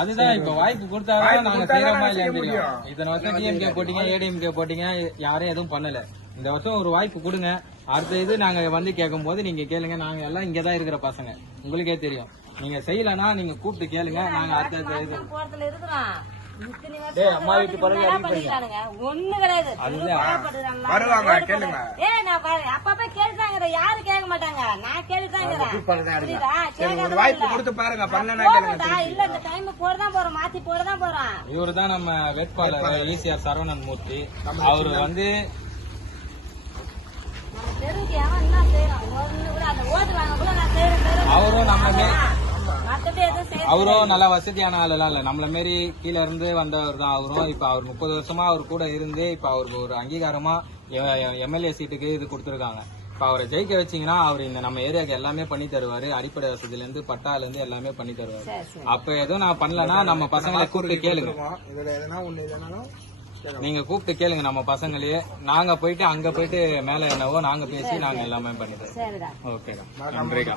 அதுதான் இப்ப வாய்ப்பு கொடுத்தாதான் நாங்க செய்யறோமா இல்லையா தெரியும். இத்தனை வருஷம் டிஎம்கே போட்டீங்க, ஏடிஎம்கே போட்டீங்க, யாரும் எதுவும் பண்ணல. இந்த வருஷம் ஒரு வாய்ப்பு கொடுங்க. அடுத்த இது நாங்க வந்து கேட்கும் போது நீங்க கேளுங்க. நாங்க எல்லாம் இங்கதான் இருக்கிற பசங்க, உங்களுக்கே தெரியும். நீங்க செய்யலன்னா நீங்க கூப்பிட்டு கேளுங்க. நாங்க அடுத்த இது அம்மா வீட்டு படம் ஒண்ணு கிடையாது. வருவாங்க கேளுங்க. அப்பப்ப கேட்டாங்க, யாரு கேட்க மாட்டாங்க. நான் கேட்டுதாங்க. ஒரு வாய்ப்பு கொடுத்து பாருங்க. பண்ணலன்னா கேளுங்க. இல்ல இந்த டைம் போடதான் போறோம், மாத்தி போடதான் போறோம். இவரு தான் நம்ம வேட்பாளர் ஈசிஆர் சரவணன் மூர்த்தி. அவரு வந்து தெருவுக்கு எவன் என்ன செய்யறான் ஒண்ணு கூட அந்த ஓட்டு வாங்க கூட நான் செய்யறேன். அவரும் நம்ம மத்தபடி எதுவும் செய்ய அவரும் நல்ல வசதியான ஆளுலாம் இல்ல, நம்மள மாரி கீழ இருந்து வந்தவர் தான் அவரும். இப்ப அவர் 30 வருஷமா அவர் கூட இருந்து இப்ப அவருக்கு ஒரு அங்கீகாரமா எம்எல்ஏ சீட்டுக்கு இது கொடுத்திருக்காங்க. இப்ப அவரை ஜெயிக்க வச்சீங்கன்னா அவர் இந்த நம்ம ஏரியாவுக்கு எல்லாமே பண்ணி தருவாரு. அடிப்படை வசதியில இருந்து பட்டால இருந்து எல்லாமே பண்ணி தருவாரு. அப்ப எதுவும் நான் பண்ணலன்னா நம்ம பசங்களை கூப்பிட்டு கேளுங்க. இதுல எதனா ஒண்ணு எதனாலும் நீங்க கூப்பிட்டு கேளுங்க நம்ம பசங்களையே. நாங்க போயிட்டு அங்க போயிட்டு மேல என்னவோ நாங்க பேசி நாங்க எல்லாமே பண்ணிடுறோம். ஓகேடா, நன்றிடா.